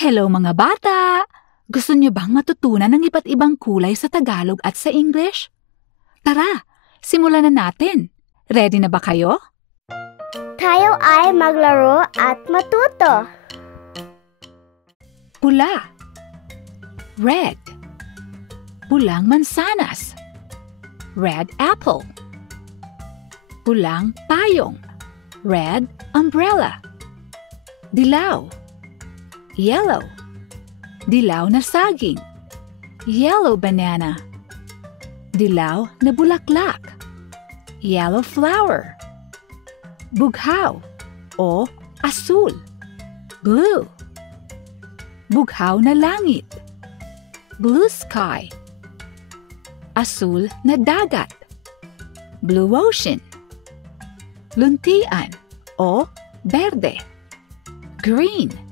Hello mga bata! Gusto niyo bang matutunan ng iba't ibang kulay sa Tagalog at sa English? Tara, simulan na natin. Ready na ba kayo? Tayo ay maglaro at matuto. Pula. Red. Pulang mansanas. Red apple. Pulang payong. Red umbrella. Dilaw. Yellow. Dilaw na saging. Yellow banana. Dilaw na bulaklak. Yellow flower. Bughaw o asul. Blue. Bughaw na langit. Blue sky. Asul na dagat. Blue ocean. Luntian o berde. Green.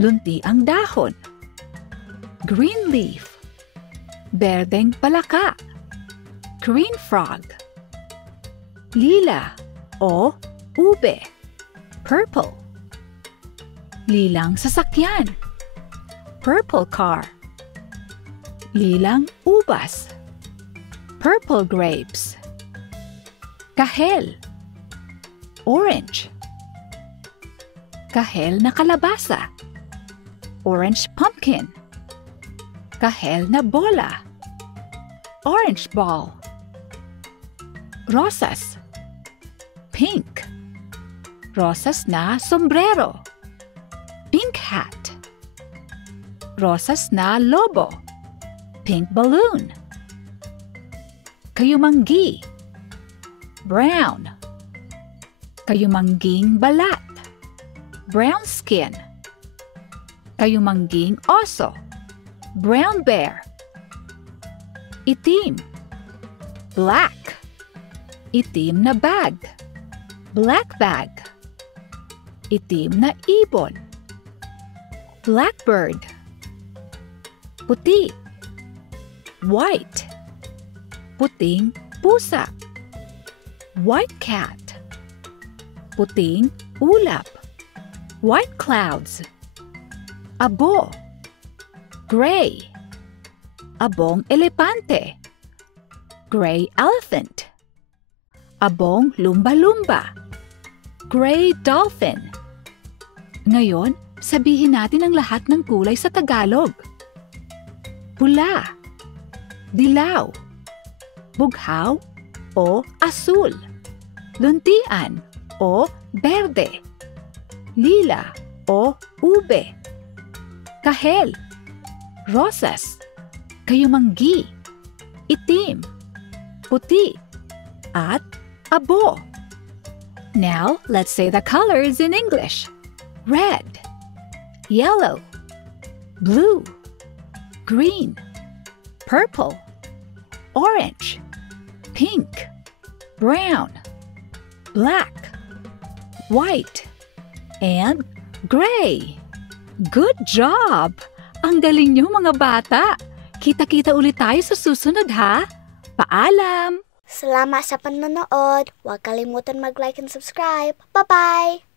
Lunti ang dahon. Green leaf. Berdeng palaka. Green frog. Lila o ube. Purple. Lilang sasakyan. Purple car. Lilang ubas. Purple grapes. Kahel. Orange. Kahel na kalabasa. Orange pumpkin. Kahel na bola. Orange ball. Rosas. Pink. Rosas na sombrero. Pink hat. Rosas na lobo. Pink balloon. Kayumanggi. Brown. Kayumangging balat. Brown skin. Kayumangging oso. Brown bear. Itim. Black. Itim na bag. Black bag. Itim na ibon. Blackbird. Puti. White. Puting pusa. White cat. Puting ulap. White clouds. Abo. Gray. Abong elepante. Gray elephant. Abong lumba-lumba. Gray dolphin. Ngayon, sabihin natin ang lahat ng kulay sa Tagalog. Pula. Dilaw. Bughaw o asul. Luntian o berde. Lila o ube. Kahel. Rosas. Kayumanggi. Itim. Puti. At abo. Now, let's say the colors in English. Red. Yellow. Blue. Green. Purple. Orange. Pink. Brown. Black. White. And gray. Good job! Ang galing niyo mga bata! Kita-kita ulit tayo sa susunod ha! Paalam! Salamat sa panonood. Huwag kalimutan mag-like and subscribe. Bye-bye!